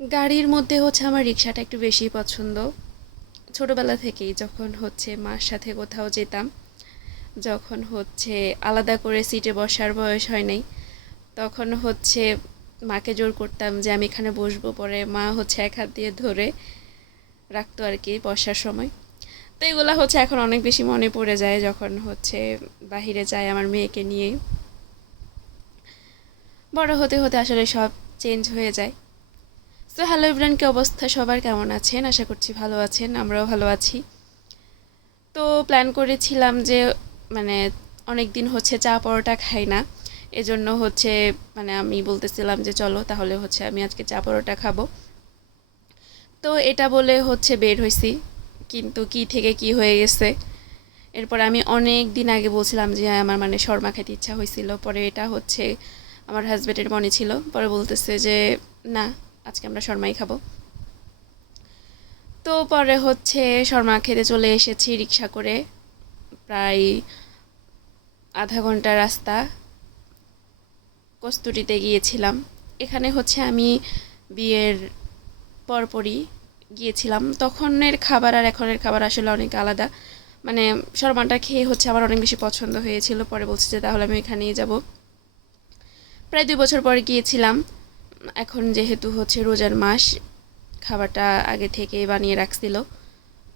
গাড়ির মধ্যে হচ্ছে আমার রিক্সাটা একটু বেশিই পছন্দ। ছোটোবেলা থেকেই যখন হচ্ছে মার সাথে কোথাও যেতাম, যখন হচ্ছে আলাদা করে সিটে বসার বয়স হয় নাই, তখন হচ্ছে মাকে জোর করতাম যে আমি এখানে বসবো, পরে মা হচ্ছে এক হাত দিয়ে ধরে রাখতো আর কি বসার সময়। তো এগুলো হচ্ছে এখন অনেক বেশি মনে পড়ে যায় যখন হচ্ছে বাহিরে যায় আমার মেয়েকে নিয়ে। বড় হতে হতে আসলে সব চেঞ্জ হয়ে যায়। তো হ্যালো এভরিওয়ান, কি অবস্থা সবার, কেমন আছেন? আশা করছি ভালো আছেন, আমরাও ভালো আছি। তো প্ল্যান করেছিলাম যে মানে অনেক দিন হচ্ছে চা পরোটা খাই না, এজন্য হচ্ছে আমি বলতেছিলাম যে চলো তাহলে হচ্ছে আমি আজকে চা পরোটা খাবো। তো এটা বলে হচ্ছে বের হয়েছি, কিন্তু কি থেকে কি হয়ে গেছে। এরপর আমি অনেক দিন আগে বলছিলাম যে আমার শর্মা খেতে ইচ্ছা হয়েছিল, পরে এটা হচ্ছে আমার হাজব্যান্ডের মনে ছিল, পরে বলতেছে যে না, আজকে আমরা শর্মাই খাবো। তো পরে হচ্ছে শর্মা খেতে চলে এসেছি রিক্সা করে, প্রায় আধা ঘন্টা রাস্তা। কস্তুরীতে গিয়েছিলাম। এখানে হচ্ছে আমি বিয়ের পরপরই গিয়েছিলাম, তখনের খাবার আর এখনের খাবার আসলে অনেক আলাদা। শর্মাটা খেয়ে হচ্ছে আমার অনেক বেশি পছন্দ হয়েছিল, পরে বলছি যে তাহলে আমি এখানেই যাব। প্রায় 2 বছর পরে গিয়েছিলাম। এখন যেহেতু হচ্ছে রোজার মাস, খাবারটা আগে থেকে বানিয়ে রাখছিল।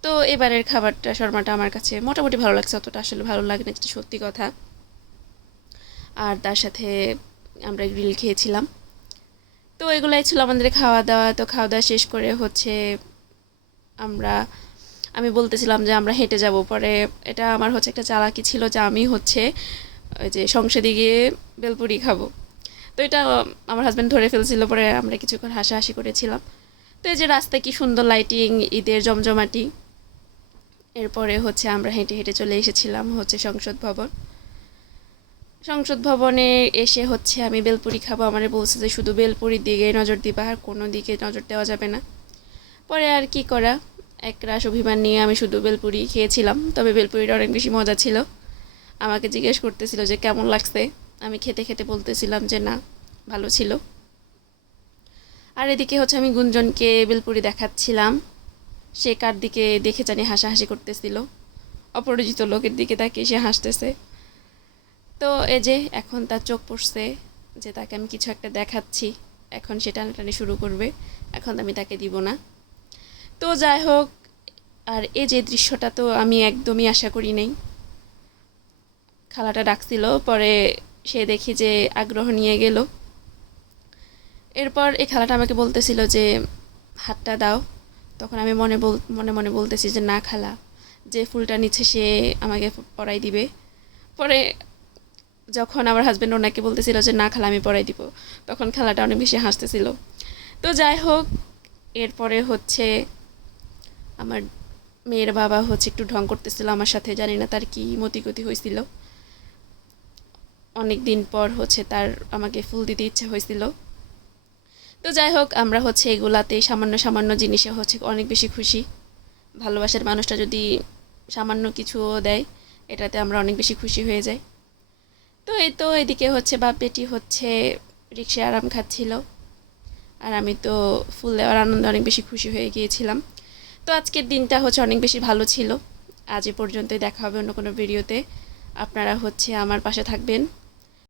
তো এবারের খাবারটা শর্মাটা আমার কাছে মোটামুটি ভালো লাগছে, অতটা আসলে ভালো লাগে না, যেটা সত্যি কথা। আর তার সাথে আমরা গ্রিল খেয়েছিলাম। তো এগুলাই ছিল আমাদের খাওয়া দাওয়া। তো খাওয়া দাওয়া শেষ করে হচ্ছে আমরা আমি বলতেছিলাম যে আমরা হেঁটে যাব, পরে এটা আমার হচ্ছে একটা চালাকি ছিল যে আমি হচ্ছে ওই যে সংসদে গিয়ে বেলপুরি খাবো। তো এটা আমার হাজব্যান্ড ধরে ফেলছিল, পরে আমরা কিছুক্ষণ হাসাহাসি করেছিলাম। তো এই যে রাস্তায় কি সুন্দর লাইটিং, ঈদের জমজমাটি। এরপরে হচ্ছে আমরা হেঁটে হেঁটে চলে এসেছিলাম হচ্ছে সংসদ ভবন। সংসদ ভবনে এসে হচ্ছে আমি বেলপুরি খাবো, আমার বলছে যে শুধু বেলপুরির দিকে নজর দিবা, আর কোনো দিকে নজর দেওয়া যাবে না। পরে আর কি করা, এক রাশ অভিমান নিয়ে আমি শুধু বেলপুরি খেয়েছিলাম, তবে বেলপুরিটা অনেক বেশি মজা ছিল। আমাকে জিজ্ঞেস করতেছিল যে কেমন লাগছে, আমি খেতে খেতে বলতেছিলাম যে না, ভালো ছিল। আর এদিকে হচ্ছে আমি গুঞ্জনকে বেলপুরি দেখাচ্ছিলাম, সে কার দিকে দেখে জানি হাসাহাসি করতেছিল, অপরিচিত লোকের দিকে তাকিয়ে সে হাসতেছে। তো এই যে এখন তার চোখ পড়ছে যে তাকে আমি কিছু একটা দেখাচ্ছি, এখন সে টানাটানি শুরু করবে, এখন আমি তাকে দিব না। তো যাই হোক, আর এই যে দৃশ্যটা তো আমি একদমই আশা করি নাই। খালাটা ডাকছিল, পরে সে দেখি যে আগ্রহ নিয়ে গেল। এরপর এই খালাটা আমাকে বলতেছিল যে হাতটা দাও, তখন আমি মনে মনে বলতেছি যে না খালা, যে ফুলটা নিচ্ছে সে আমাকে পরাই দিবে। পরে যখন আমার হাজব্যান্ড ওনাকে বলতেছিল যে না খালা আমি পরাই দিব, তখন খালাটা অনেক বেশি হাসতেছিল। তো যাই হোক, এরপরে হচ্ছে আমার মেয়ের বাবা হচ্ছে একটু ঢং করতেছিল আমার সাথে, জানি না তার কি মতিগতি হয়েছিল। অনেক দিন পর হচ্ছে তার আমাকে ফুল দিতে ইচ্ছা হয়েছিল। তো যাই হোক, আমরা হচ্ছে এগুলাতে সামান্য সামান্য জিনিসে হচ্ছে অনেক বেশি খুশি। ভালোবাসার মানুষটা যদি সামান্য কিছুও দেয়, এটাতে আমরা অনেক বেশি খুশি হয়ে যাই। তো এই তো এদিকে হচ্ছে বাপ বেটি হচ্ছে রিক্সায় আরাম খাচ্ছিল, আর আমি তো ফুল দেওয়ার আনন্দে অনেক বেশি খুশি হয়ে গিয়েছিলাম। তো আজকের দিনটা হচ্ছে অনেক বেশি ভালো ছিল। আজ এ পর্যন্তই, দেখা হবে অন্য কোনো ভিডিওতে। আপনারা হচ্ছে আমার পাশে থাকবেন।